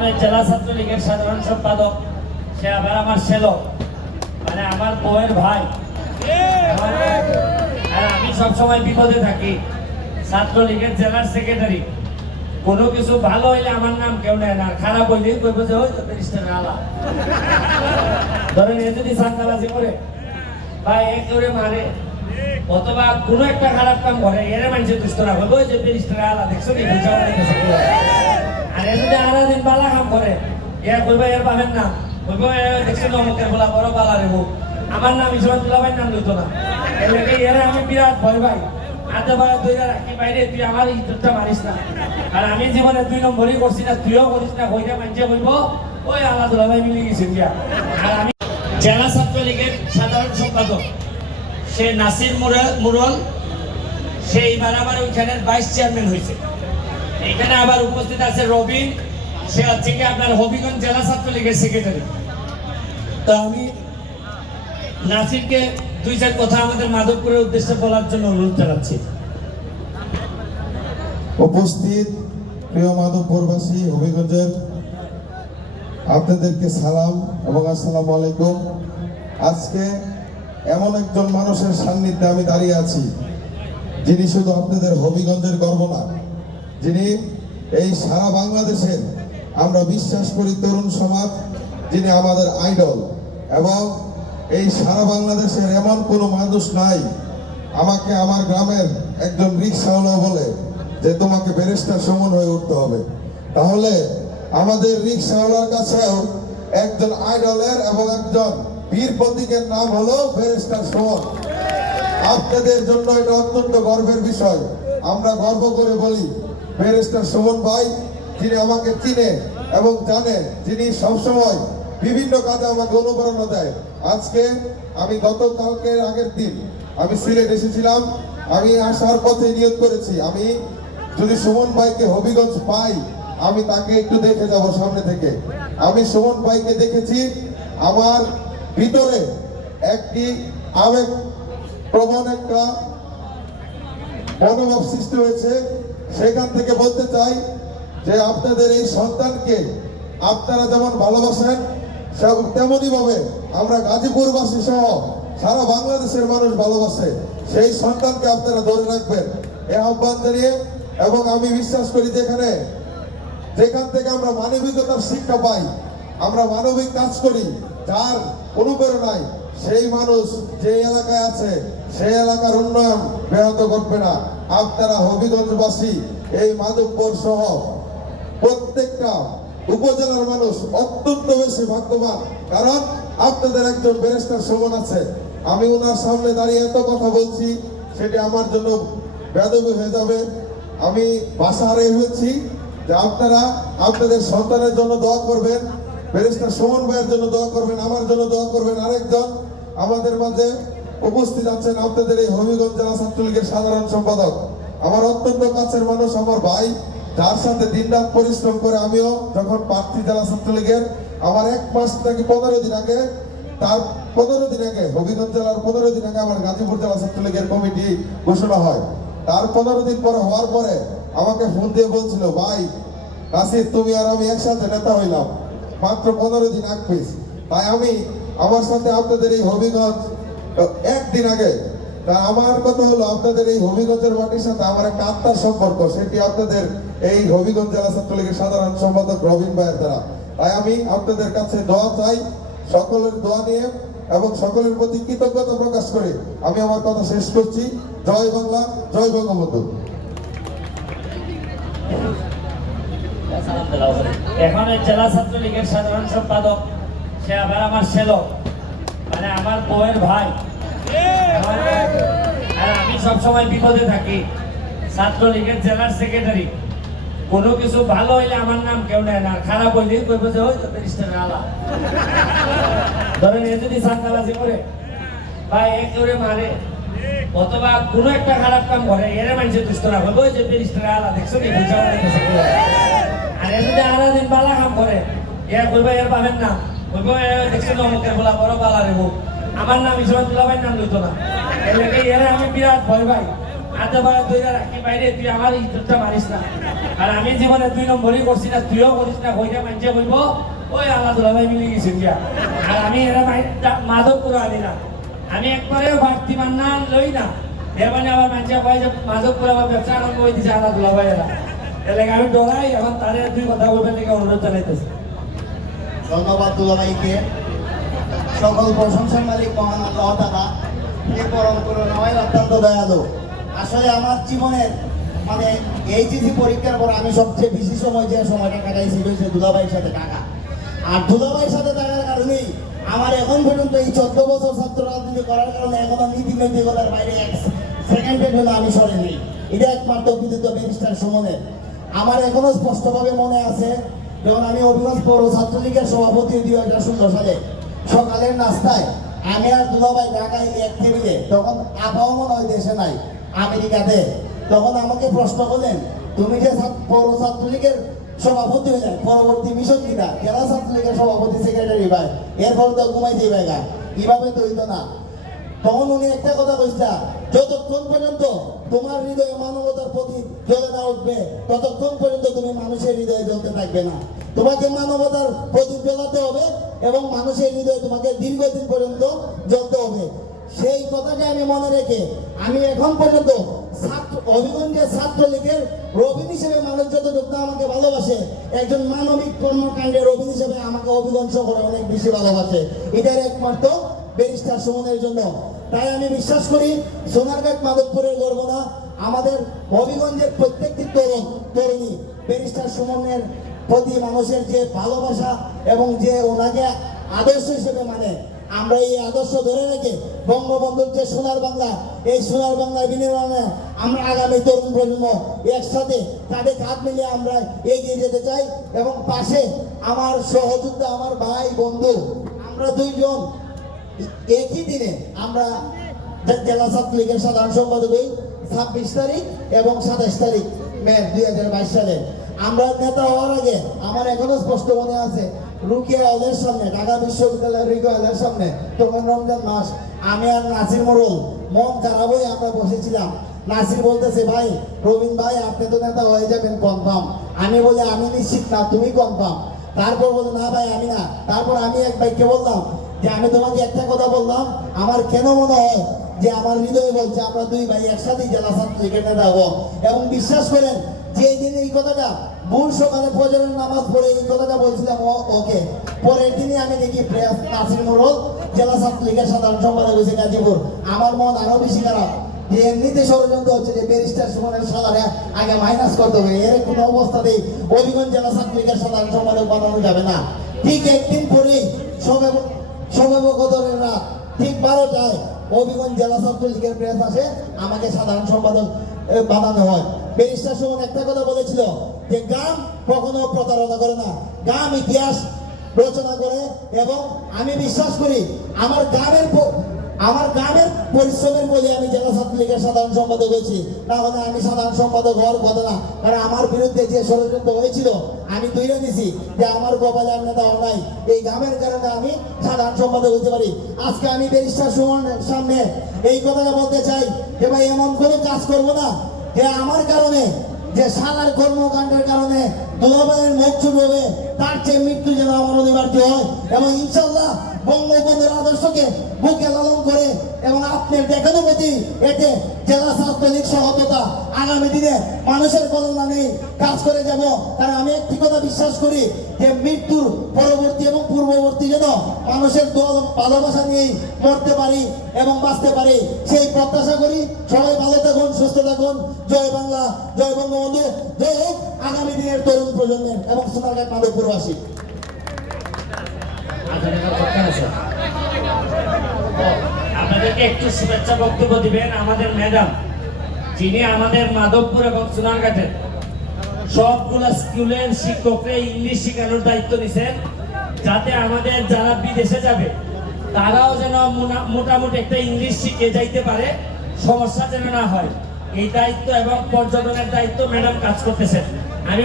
আমি জেলা ছাত্রলীগের সাধারণ সম্পাদক, সে আবার আমার ছেলে মানে আমার বউয়ের ভাই। আর আমি সবসময় বিপদে থাকি। ছাত্রলীগের জেলার সেক্রেটারি কোনো কিছু ভালো হইলে আমার নাম কেউ নেয় না খারাপ হইলেই কইব যে, ওই তো ব্যারিস্টার আলা। ধরেন এ যদি সান্তাবাজি করে, বা এ করে মারে, অথবা কোনো একটা খারাপ কাম করে, এর মানুষের দুষ্ট না হইব যে ব্যারিস্টার আলা, দেখছ কি? আর দিন বালা কাম করে এ কইবা এর পাবেন বলা, বড় বালা রেব আমার নাম তুলাবাই নাম লইতো না এর লেগে এর আমি বিরাট ভয় পাই। আধা বার দুই রাখি বাইরে তুই আমার ইজ্জতটা মারিস না। আর আমি জীবনে দুই নম্বরই করছি না, তুইও করিস না কইটা মানছে কইব ওই আল্লাহ দুলাভাই মিলে গেছে গিয়া আর আমি জেলা ছাত্রলীগের সাধারণ সম্পাদক সে নাসির মুরাল সে এইবার আবার ওইখানের ভাইস চেয়ারম্যান হয়েছে এখানে আবার উপস্থিত আছে রবিন। সে হচ্ছে কি আপনার হবিগঞ্জ জেলা ছাত্রলীগের সেক্রেটারি তো আমি নাসিরকে দুই চার কথা আমাদের মাধবপুরের উদ্দেশ্যে বলার জন্য অনুরোধ জানাচ্ছি। উপস্থিত প্রিয় মাধবপুরবাসী, হবিগঞ্জের আপনাদেরকে সালাম এবং আসসালামু আলাইকুম। আজকে এমন একজন মানুষের সান্নিধ্যে আমি দাঁড়িয়ে আছি, যিনি শুধু আপনাদের হবিগঞ্জের গর্ব না যিনি এই সারা বাংলাদেশের, আমরা বিশ্বাস করি তরুণ সমাজ, যিনি আমাদের আইডল। এবং এই সারা বাংলাদেশের এমন কোনো মানুষ নাই, আমাকে আমার গ্রামের একজন রিক্সাওয়ালা বলে যে তোমাকে ব্যারিস্টার সমান হয়ে উঠতে হবে। তাহলে আমাদের রিক্সাওয়ালার কাছেও একজন আইডলের এবং একজন বীর প্রতীকের নাম হলো ব্যারিস্টার সুমন। আপনাদের জন্য এটা অত্যন্ত গর্বের বিষয়। আমরা গর্ব করে বলি ব্যারিস্টার সুমন ভাই, যিনি আমাকে চিনে এবং জানে, যিনি সবসময় বিভিন্ন কাজে আমাকে অনুপ্রেরণা দেয়। আজকে আমি গত গতকালকে আগের দিন আমি সিলেট এসেছিলাম। আমি আসার পথে নিয়োগ করেছি। আমি যদি সুমন ভাইকে হবিগঞ্জ পাই, আমি তাকে একটু দেখে যাব সামনে থেকে। আমি সুমন ভাইকে দেখেছি। আমার ভিতরে একটি আবেগ, প্রবণ একটা মনোভাব সৃষ্টি হয়েছে, সেখান থেকে বলতে চাই যে আপনাদের এই সন্তানকে আপনারা যেমন ভালোবাসেন তেমনই ভাবে আমরা গাজীপুরবাসী সহ সারা বাংলাদেশের মানুষ ভালোবাসে। সেই সন্তানকে আপনারা ধরে রাখবেন। এ আহ্বান জানিয়ে এবং আমি বিশ্বাস করি যেখানে যেখান থেকে আমরা মানবিকতার শিক্ষা পাই, আমরা মানবিক কাজ করি, যার অনুপ্রেরণায় সেই মানুষ যে এলাকায় আছে, সেই এলাকার উন্নয়ন ব্যাহত করবে না। আপনারা হবিগঞ্জবাসী, এই মাধবপুর সহ প্রত্যেকটা উপজেলার মানুষ অত্যন্ত বেশি ভাগ্যবান। কারণ আপনাদের একজন ব্যারিস্টার সমান আছে। আমি ওনার সামনে দাঁড়িয়ে এত কথা বলছি, সেটি আমার জন্য বেদবি হয়ে যাবে। আমি বাসা হারিয়ে হয়েছি যে আপনারা আপনাদের সন্তানের জন্য দোয়া করবেন, ব্যারিস্টার সুমন ভাইয়ের জন্য দোয়া করবেন, আমার জন্য দোয়া করবেন আরেকজন। আমাদের মাঝে উপস্থিত আছেন আপনাদের এই হবিগঞ্জ জেলা ছাত্রলীগের সাধারণ সম্পাদক। আমার অত্যন্ত কাছের মানুষ, আমার ভাই, যার সাথে দিনরাত পরিশ্রম করে আমিও যখন প্রার্থী জেলা ছাত্রলীগের, আমার এক মাস থেকে পনেরো দিন আগে, তার পনেরো দিন আগে, হবিগঞ্জ জেলার পনেরো দিন আগে আমার গাজীপুর জেলা ছাত্রলীগের কমিটি ঘোষণা হয়। তার পনেরো দিন পরে হওয়ার পরে আমাকে ফোন দিয়ে বলছিল, ভাই নাসির তুমি আর আমি একসাথে নেতা হইলাম। মাত্র পনেরো দিন আগ পিস তাই আমি আমার সাথে আপনাদের এই হবিগঞ্জ একদিন আগে, তা আমার কথা হলো আপনাদের এই হবিগঞ্জের মাটির সাথে আমার একটা আত্মার সম্পর্ক, সেটি আপনাদের এই হবিগঞ্জ জেলা ছাত্রলীগের সাধারণ সম্পাদক রবিন ভাইয়ের দ্বারা। তাই আমি আপনাদের কাছে দোয়া চাই, সকলের দোয়া নিয়ে এবং সকলের প্রতি কৃতজ্ঞতা প্রকাশ করে আমি আমার কথা শেষ করছি। জয় বাংলা, জয় বঙ্গবন্ধু। এখন জেলা ছাত্রলীগের সাধারণ সম্পাদক, সে আবার আমার ছেলে। মানে আমার বউয়ের ভাই। আমি সবসময় বিপদে থাকি। ছাত্রলীগের জেলার সেক্রেটারি কোনো কিছু ভালো হইলে আমার নাম কেউ নেয় না। খারাপ হইলে কইব যে, ওই আলা। ধরেন এ যদি সান্তাবাজি করে, বা করে মারে, অথবা কোনো একটা খারাপ কাম করে, এর মানুষের দুষ্ট না ওই যে আলা, দেখছ বুঝাও আর এ যদি আড়া দিন বালা কাম করে এ কইব, এর পাবেন না। দেখছ না অমুকের বলা বড় আমার নাম হিসেবে তুলাবাই নাম লইতো না এর লেগে আমি বিরাট ভয় পাই। হাতে পায়ে দুই রাখি বাইরে তুই আমার ইজ্জতটা মারিস না। আর আমি জীবনে দুই নম্বরই করছি না, তুইও করিস না হইলে মানছে বলব, ওই আল্লাহ দুলা ভাই মিলে গেছি দিয়া আর আমি এরা মাদক করে আনি না। আমি একবারেও বাড়তি মান্না লই না। এর মানে আমার মানুষে কয় যে মাদক করে আমার ব্যবসা আরম্ভ হয়ে দিছে আল্লাহ দুলা ভাই এরা। এলাকা আমি ডরাই, এখন তারে দুই কথা বলবেন থেকে অনুরোধ জানাইতেছি। ধন্যবাদ দুলাভাইকে সকল প্রশংসার মালিক মহান আল্লাহ তালা এ পরম করুণাময় অত্যন্ত দয়ালু আসলে আমার জীবনের মানে এইচএসি পরীক্ষার পর আমি সবচেয়ে বেশি সময় যে সময়টা কাটাইছি হয়েছে দুলাভাইয়ের সাথে টাকা আর দুলাভাইয়ের সাথে থাকার কারণেই আমার এখন পর্যন্ত এই চোদ্দ বছর ছাত্র রাজনীতি করার কারণে এখনও নীতি নৈতিকতার বাইরে এক সেকেন্ডের জন্য আমি সরেনি এটা একমাত্র বিদ্যুৎ ব্যারিস্টার সুমনের আমার এখনও স্পষ্টভাবে মনে আছে যখন আমি অভিগঞ্জ পৌর ছাত্রলীগের সভাপতি দুই হাজার ষোলো সালে সকালের নাস্তায় আমি আর দুলাভাই ঢাকায় এক টেবিলে তখন আবহাওয়া মনে হয় দেশে নাই, আমেরিকাতে। তখন আমাকে প্রশ্ন করলেন, তুমি যে পৌর ছাত্রলীগের সভাপতি হলেন পরবর্তী মিশন কিনা জেলা ছাত্রলীগের সভাপতি সেক্রেটারি ভাই এরপর তো ঘুমাই দিবে গা। কীভাবে তো হইতো না? তখন উনি একটা কথা কইতা যতক্ষণ পর্যন্ত তোমার হৃদয়ে মানবতার প্রতি জ্বলে না উঠবে, ততক্ষণ পর্যন্ত তুমি মানুষের হৃদয়ে জ্বলতে থাকবে না। তোমাকে মানবতার প্রতি জ্বলাতে হবে এবং মানুষের হৃদয়ে তোমাকে দীর্ঘদিন পর্যন্ত জ্বলতে হবে। সেই কথাকে আমি মনে রেখে আমি এখন পর্যন্ত ছাত্র অভিগঞ্জের ছাত্রলীগের রবিন হিসেবে মানুষ যতটুকু আমাকে ভালোবাসে, একজন মানবিক কর্মকাণ্ডের রবিন হিসেবে আমাকে অভিগঞ্জ করে অনেক বেশি ভালোবাসে। এটার একমাত্র ব্যারিস্টার সুমনের জন্য। তাই আমি বিশ্বাস করি সোনারঘাট মাধবপুরের গর্ব না আমাদের হবিগঞ্জের প্রত্যেকটি তরুণ, তরুণী, ব্যারিস্টার সুমনের প্রতি মানুষের যে ভালোবাসা এবং যে ওনাকে আদর্শ হিসেবে মানে আমরা এই আদর্শ ধরে রেখে বঙ্গবন্ধুর যে সোনার বাংলা, এই সোনার বাংলার বিনিময়ে আমরা আগামী তরুণ প্রজন্ম একসাথে তাদের হাত মিলিয়ে আমরা এগিয়ে যেতে চাই এবং পাশে আমার সহযোদ্ধা, আমার ভাই, বন্ধু, আমরা দুইজন একই দিনে আমরা জেলা ছাত্রলীগের সাধারণ সম্পাদক হই ছাব্বিশ তারিখ এবং সাতাশ তারিখ, মে দুই হাজার বাইশ সালে। আমরা নেতা হওয়ার আগে আমার এখনও স্পষ্ট মনে আছে, রুকিয়া সামনে, ঢাকা বিশ্ববিদ্যালয়ের রুকিয়া সামনে, তখন রমজান মাস, আমি আর নাসির মোড়ল, মন খারাপ হয়ে আমরা বসেছিলাম। নাসির বলতেছে, ভাই রবীন ভাই, আপনি তো নেতা হয়ে যাবেন কনফার্ম আমি বলি, আমি নিশ্চিত না, তুমি কনফার্ম তারপর বলে, না ভাই, আমি না। তারপর আমি এক ভাইকে বললাম যে আমি তোমাকে একটা কথা বললাম, আমার কেন মনে হয় যে আমার হৃদয় বলছে আমরা দুই ভাই একসাথে জেলা ছাত্রলীগের নেতা হব এবং বিশ্বাস করেন যে দিন এই কথাটা ভুল সকালে ফজরের নামাজ পড়ে এই কথাটা বলছিলাম ওকে। পরের দিনই আমি দেখি প্রেস নাসির মোড়ল জেলা ছাত্রলীগের সাধারণ সম্পাদক হয়েছে গাজীপুর। আমার মন আরও বেশি খারাপ। যে এমনিতে ষড়যন্ত্র হচ্ছে যে ব্যারিস্টার সুমনের সালারে আগে মাইনাস করতে হবে। এর কোনো অবস্থাতেই হবিগঞ্জ জেলা ছাত্রলীগের সাধারণ সম্পাদক বানানো যাবে না। ঠিক একদিন পরেই সবে সবে কদরের রাত ঠিক বারোটায় হবিগঞ্জ জেলা ছাত্রলীগের প্রেস আসে। আমাকে সাধারণ সম্পাদক বানানো হয়। ব্যারিস্টার সুমন একটা কথা বলেছিল যে গ্রাম কখনো প্রতারণা করে না। গ্রাম ইতিহাস রচনা করে এবং আমি বিশ্বাস করি আমার গ্রামের আমার গ্রামের পরিশ্রমের বলে আমি জেলা ছাত্রলীগের সাধারণ সম্পাদক হয়েছি। না হলে আমি সাধারণ সম্পাদক হওয়ার কথা না। কারণ আমার বিরুদ্ধে যে ষড়যন্ত্র হয়েছিল আমি তৈরি দিছি যে আমার গোপালে আমি নেতা নাই। এই গ্রামের কারণে আমি সাধারণ সম্পাদক হতে পারি। আজকে আমি ব্যারিস্টার সুমনের সামনে এই কথাটা বলতে চাই যে ভাই, এমন কোনো কাজ করব না যে আমার কারণে, যে সালার কর্মকাণ্ডের কারণে দুলাভাইয়ের মুখ চুপ হবে তার চেয়ে মৃত্যু যেন আমার অনিবার্য হয়। এবং ইনশাল্লাহ বঙ্গবন্ধুর আদর্শকে বুকে লালন এবং দেখানো প্রতি এতে জেলা ছাত্রলীগ সহততা আগামী দিনে মানুষের কল্যাণে কাজ করে যাব। কারণ আমি একটি কথা বিশ্বাস করি যে মৃত্যুর পরবর্তী এবং পূর্ববর্তী যেন মানুষের দল ভালোবাসা নিয়েই মরতে পারি এবং বাঁচতে পারি সেই প্রত্যাশা করি। সবাই ভালো থাকুন সুস্থ থাকুন। জয় বাংলা জয় বঙ্গবন্ধু। জয় হোক আগামী দিনের তরুণ প্রজন্মের এবং সোনারঘাট মাধবপুরবাসী আচ্ছা, আপনাদেরকে একটু শুভেচ্ছা বক্তব্য দিবেন আমাদের ম্যাডাম, যিনি আমাদের মাধবপুর এবং সোনারঘাটের সবগুলা স্কুলের শিক্ষকরা ইংলিশ শেখানোর দায়িত্ব নিছেন, যাতে আমাদের যারা বিদেশে যাবে, তারাও যেন মোটামুটি একটা ইংলিশ শিখে যাইতে পারে, সমস্যা যেন না হয়। এই দায়িত্ব এবং পর্যটনের দায়িত্ব ম্যাডাম কাজ করতেছেন। আমি